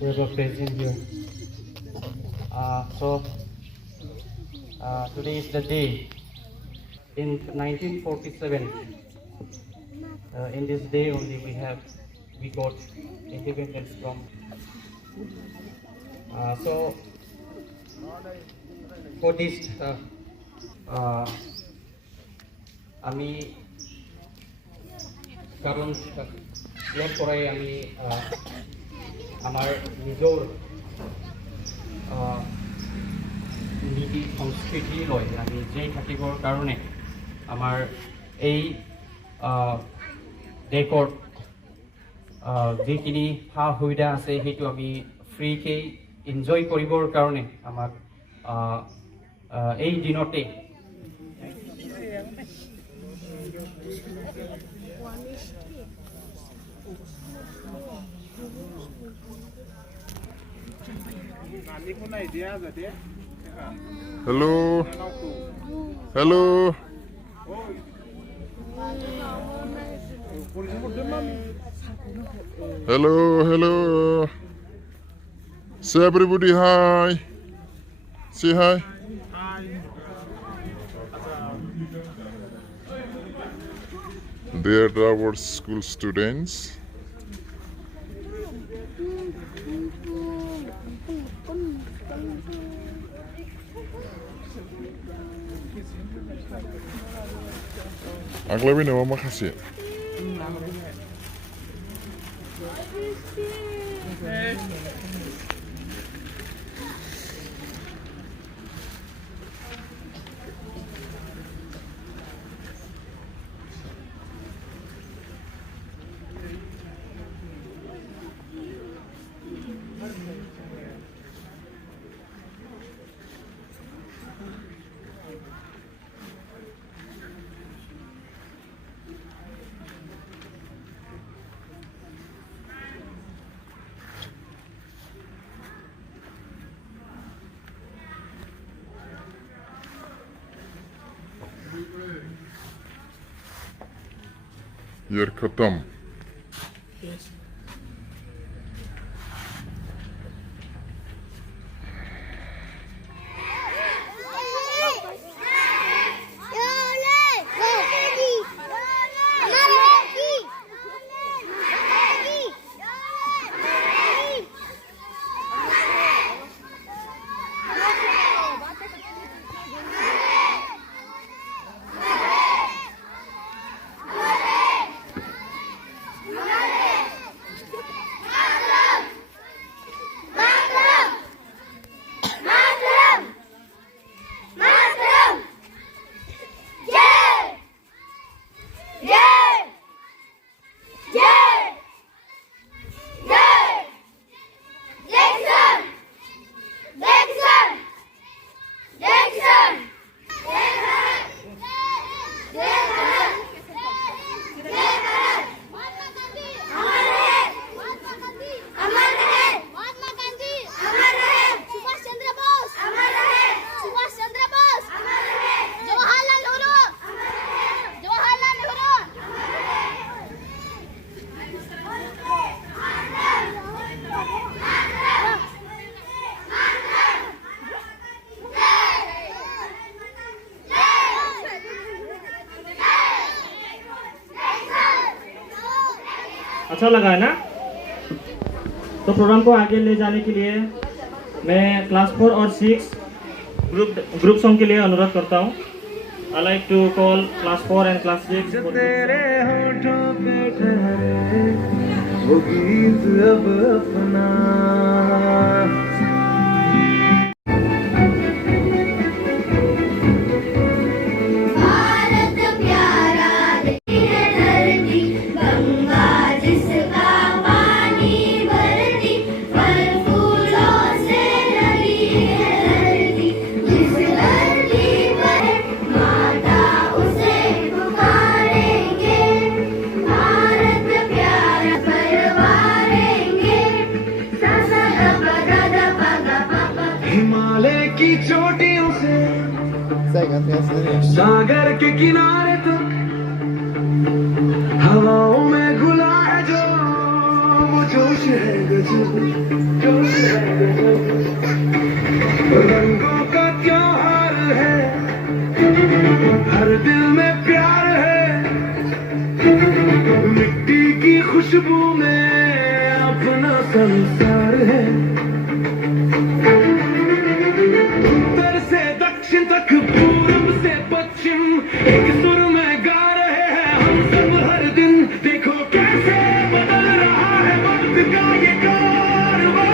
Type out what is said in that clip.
We have a president here. So today is the day. In 1947, in this day only we got independence from. So for this, আমি কারণ ইয়াৰ পৰাই আমি আমাৰ নিজৰ নীতি সংস্কৃতি লৈ আমি জীয়াই থাকিবৰ কাৰণে আমাৰ এই দেশৰ যিখিনি সা সুবিধা আছে সেইটো আমি ফ্ৰীকৈ এনজয় কৰিবৰ কাৰণে আমাক এই দিনতে Hello. Hello. Hello, hello. Say everybody hi. Say hi. They are our school students. Aglabi nawa makasih. Yer khatam. अच्छा लगा है ना? तो प्रोग्राम को आगे ले जाने के लिए मैं क्लास 4 और 6 ग्रुप सॉन्ग के लिए अनुरोध करता हूँ। I like to call class 4 and class 6 for तेरे होठों पे ठहरे वो गीत अब अपना सागर के किनारे तक हवाओं में घुला है जो वो जोश है गजब, जोश है गजब, रंगों का त्योहार है, हर दिल में प्यार है, मिट्टी की खुशबू में अपना संसार है। उत्तर से दक्षिण तक, पूर्व से पश्चिम, एक सुर में गा रहे हैं हम सब हर दिन। देखो कैसे बदल रहा है वक्त का ये कारवां।